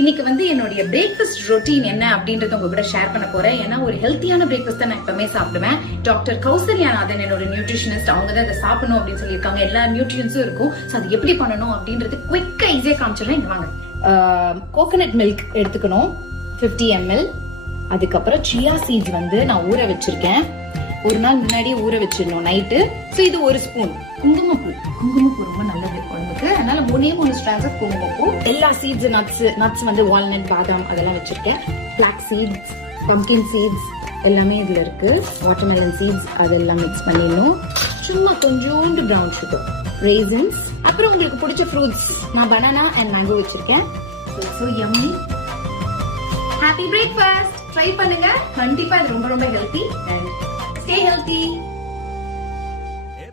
இன்னைக்கு வந்து என்னுடைய பிரேக்ஃபாஸ்ட் ரொட்டீன் என்ன அப்படின்றத உங்க கூட ஷேர் பண்ண போறேன். ஏன்னா ஒரு ஹெல்த்தியான பிரேக்ஃபாஸ்ட் தான் நான் எப்பவுமே சாப்பிடுவேன். டாக்டர் கௌசல்யாநாதன் என்னோட நியூட்ரிஷனிஸ்ட், அவங்க தான் அதை சாப்பிடணும் அப்படின்னு சொல்லியிருக்காங்க. எல்லா நியூட்ரியன்ஸும் இருக்கும். ஸோ அது எப்படி பண்ணணும் அப்படின்றது குவிக்கா ஈஸியா காமிச்சிடலாம். இங்க வாங்க. கோகனட் மில்க் எடுத்துக்கணும் 50 ml. அதுக்கப்புறம் சியா சீட்ஸ் வந்து நான் ஊற வச்சிருக்கேன். ஒரு நாள் முன்னாடியே ஊற வச்சிடணும் நைட்டு. ஸோ இது 1 ஸ்பூன். குங்குமப்பூ ரொம்ப நல்லது உடம்புக்கு. அதனால 3 ஸ்ட்ராண்ட்ஸ் ஆஃப் குங்குமப்பூ. எல்லா சீட்ஸ் நட்ஸ் வந்து வால்நட், பாதாம் அதெல்லாம் வச்சிருக்கேன். பிளாக் சீட்ஸ், பம்கின் சீட்ஸ் எல்லாமே இதுல இருக்கு. வாட்டர்மெலன் சீட்ஸ் அதெல்லாம் மிக்ஸ் பண்ணிடணும். சும்மா கொஞ்சோண்டு பிரவுன் சுகர், ரேசின்ஸ், அப்புறம் உங்களுக்கு பிடிச்ச ஃப்ரூட்ஸ். நான் பனானா அண்ட் மேங்கோ வச்சிருக்கேன். So yummy. Happy breakfast. Try பண்ணுங்க. கண்டிப்பா இது ரொம்ப ஹெல்த்தி and stay healthy.